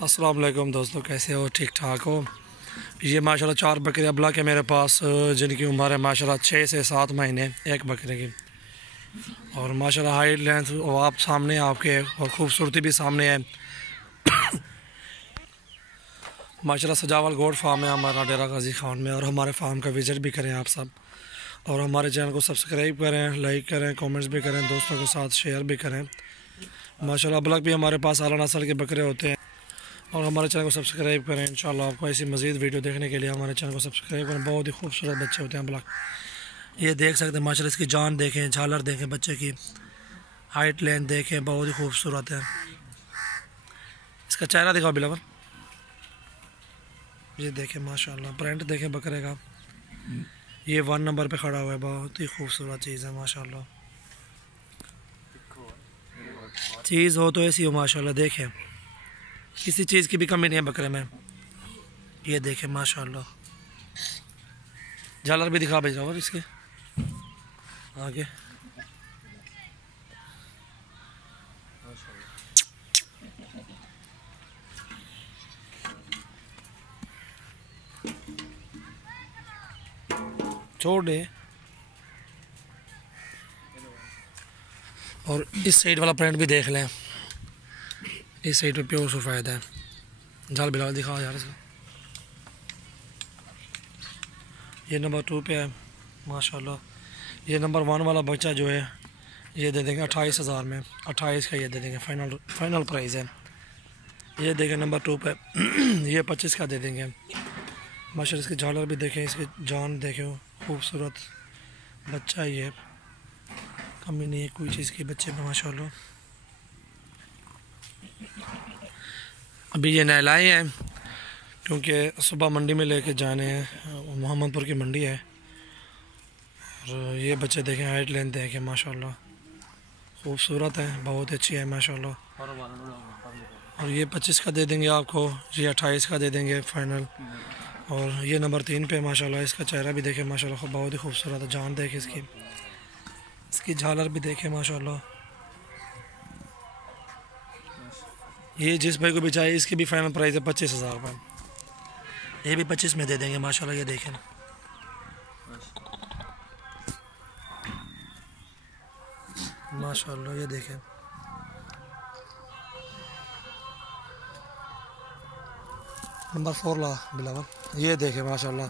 अस्सलाम वालेकुम दोस्तों, कैसे हो? ठीक ठाक हो? ये माशाल्लाह 4 बकरे अबला के मेरे पास, जिनकी उम्र है माशाल्लाह 6 से 7 महीने एक बकरे की। और माशाल्लाह हाइट लेंथ आप सामने आपके, और ख़ूबसूरती भी सामने है। माशाल्लाह सजावल गोड फार्म है हमारा डेरा गाजी खान में, और हमारे फार्म का विज़िट भी करें आप सब, और हमारे चैनल को सब्सक्राइब करें, लाइक करें, कमेंट्स भी करें, दोस्तों के साथ शेयर भी करें। माशाल्लाह अबलग भी हमारे पास आला नस्ल के बकरे होते हैं, और हमारे चैनल को सब्सक्राइब करें। इंशाल्लाह आपको ऐसी मज़ीद वीडियो देखने के लिए हमारे चैनल को सब्सक्राइब करें। बहुत ही खूबसूरत बच्चे होते हैं अबलग। ये देख सकते हैं माशाल्लाह, इसकी जान देखें, झालर देखें, बच्चे की हाइट लेंथ देखें, बहुत ही खूबसूरत है। इसका चेहरा दिखाओ बिलावल। ये देखें माशाल्लाह, प्रिंट देखें बकरे का। ये 1 नंबर पे खड़ा हुआ है, बहुत ही खूबसूरत चीज़ है माशाल्लाह। चीज़ हो तो ऐसी हो माशाल्लाह। देखें, किसी चीज़ की भी कमी नहीं है बकरे में। ये देखें माशाल्लाह, झालर भी दिखा भेज रहा हूँ इसके आगे। छोड़ दे। और इस साइड वाला प्रिंट भी देख लें। इस साइड पे प्योर सफ़ेद है। झाल बिलाल दिखाओ यार इसका। ये नंबर 2 पे है माशाल्लाह। ये नंबर 1 वाला बच्चा जो है, ये दे देंगे 28,000 में। 28 का ये दे देंगे, फाइनल प्राइस है। ये देखें नंबर 2 पे ये 25 का दे देंगे माशाल्लाह। इसकी झालर भी देखें, इसकी जान देखें, खूबसूरत बच्चा ही है, कमी नहीं है कोई चीज़ की बच्चे में माशाल्लाह। अभी ये नहलाए हैं क्योंकि सुबह मंडी में लेके जाने हैं। मोहम्मदपुर की मंडी है। और ये बच्चे देखें, हाइट लेंथ देखें माशाल्लाह, खूबसूरत है, बहुत अच्छी है माशाल्लाह। और ये 25 का दे देंगे आपको, ये 28 का दे देंगे फाइनल। और ये नंबर 3 पे माशाल्लाह। इसका चेहरा भी देखें माशाल्लाह, बहुत ही खूबसूरत है। जान देखें इसकी, इसकी झालर भी देखें माशाल्लाह। ये जिस भाई को भी चाहिए, इसकी भी फाइनल प्राइस है 25,000 रुपये। ये भी 25 में दे देंगे माशाल्लाह। ये देखें माशाल्लाह, ये देखें नंबर 4 ला बिलावल। ये देखें माशाल्लाह,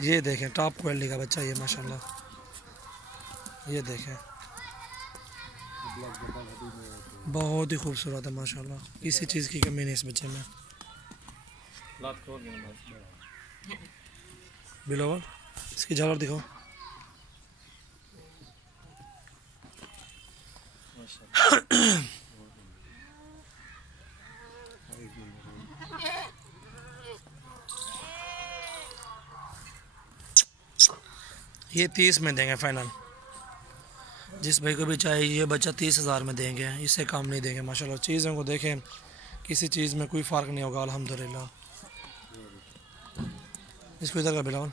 ये देखें टॉप क्वालिटी का बच्चा ये माशाल्लाह। ये देखें बहुत ही खूबसूरत है माशाल्लाह, किसी चीज़ की कमी नहीं इस बच्चे में। बिलावल इसकी झालर दिखाओ। ये 30 में देंगे फाइनल। जिस भाई को भी चाहिए ये बच्चा 30,000 में देंगे, इससे कम नहीं देंगे माशाल्लाह। चीज़ों को देखें, किसी चीज़ में कोई फ़र्क नहीं होगा अल्हम्दुलिल्लाह। इसको इधर का बिलावन।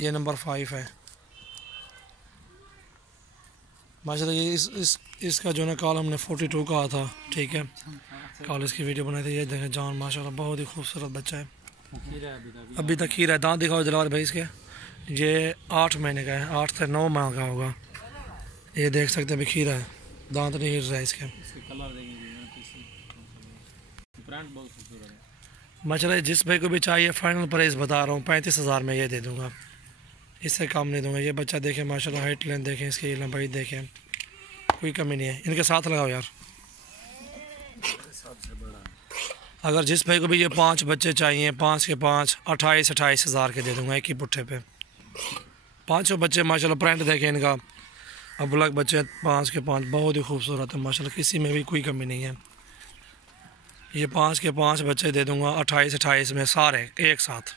ये नंबर 5 है माशाल्लाह। ये इसका जो ना कॉल हमने 42 कहा था, ठीक है, कॉल इसकी वीडियो बनाई थी। ये देखें जान माशाल्लाह, बहुत ही खूबसूरत बच्चा है। अभी तक खीरा है। दांत दिखाओ जलाल भाई इसके। ये 8 महीने का है, 8 से 9 माह का होगा। ये देख सकते हैं, अभी खीरा है, दांत नहीं हिल रहा है इसके। माशाल्लाह जिस भाई को भी चाहिए फाइनल प्राइस बता रहा हूँ 35,000 में ये दे दूँगा, इससे कम नहीं दूँगा। ये बच्चा देखें माशाल्लाह, हाइट लेंथ देखें, इसकी लंबाई देखें, कोई कमी नहीं है। इनके साथ लगाओ यार। अगर जिस भाई को भी ये 5 बच्चे चाहिए, 5 के 5 28,000 के दे दूँगा एक ही पुट्ठे पे। 5 बच्चे माशाल्लाह, प्रिंट देखें इनका, अबलग बच्चे 5 के 5 बहुत ही खूबसूरत है माशाल्लाह, किसी में भी कोई कमी नहीं है। ये 5 के 5 बच्चे दे दूँगा 28 में सारे एक साथ।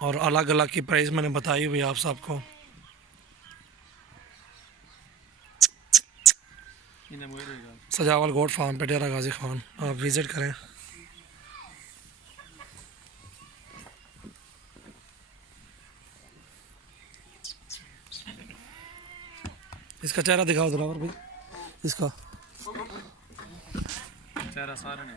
और अलग अलग की प्राइस मैंने बताई हुई आप सबको। सजावल गोट फार्म पे डेरा गाजी खान, आप विज़िट करें। इसका चेहरा दिखाओ जरा भाई, इसका चेहरा सारा नहीं